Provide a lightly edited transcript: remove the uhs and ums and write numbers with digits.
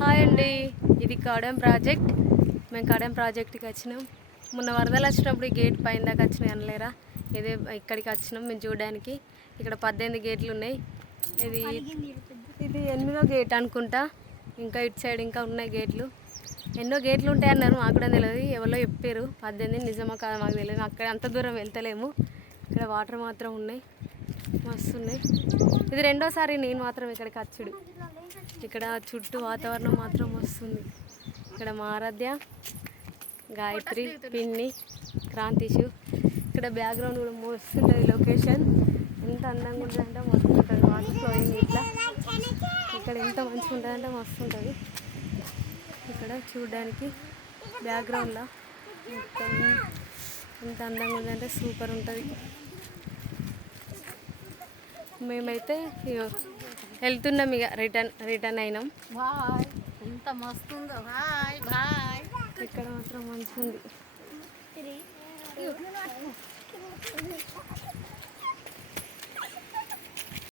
Hi అండి, ఇది Kadem project. మేము కాడెం ప్రాజెక్ట్కి వచ్చినాం. మొన్న వరదలు వచ్చినప్పుడు ఈ గేట్ పైన దాకా వచ్చినాయి అనలేరా. ఇదే ఇక్కడికి వచ్చినాం మేము చూడడానికి. ఇక్కడ 18 గేట్లు ఉన్నాయి. ఇది 8వ గేట్ అనుకుంటా. ఇంకా ఇటు సైడ్ ఇంకా ఉన్నాయి గేట్లు. ఎన్నో గేట్లు ఉంటాయి అన్నారు, మాకు కూడా తెలియదు. ఎవరో చెప్పారు 18, నిజమా కాదా మాకు తెలియదు. అక్కడ అంత దూరం వెళ్తలేము. ఇక్కడ వాటర్ మాత్రం ఉన్నాయి, మస్తు ఉన్నాయి. ఇది రెండోసారి నేను మాత్రం ఇక్కడికి వచ్చుడు. ఇక్కడ చుట్టూ వాతావరణం మాత్రం వస్తుంది. ఇక్కడ మా ఆరాధ్య, గాయత్రి, పిన్ని, క్రాంతిషు. ఇక్కడ బ్యాక్గ్రౌండ్ కూడా మస్తుంటుంది. లొకేషన్ ఎంత అందంగా ఉంటుందంటే మస్తు ఉంటుంది. వాటర్ ఫ్లోయింగ్ ఇట్లా ఇక్కడ ఎంత మంచిగా ఉంటుందంటే మస్తు ఉంటుంది. ఇక్కడ చూడడానికి బ్యాక్గ్రౌండ్లో మొత్తం ఎంత అందంగా ఉందంటే సూపర్ ఉంటుంది. మేమైతే వెళ్తున్నాం, ఇక రిటర్న్ అయినాం. బాయ్, ఎంత మస్తు ఉందో. బాయ్ బాయ్. ఇక్కడ మాత్రం మంచిగా ఉంది.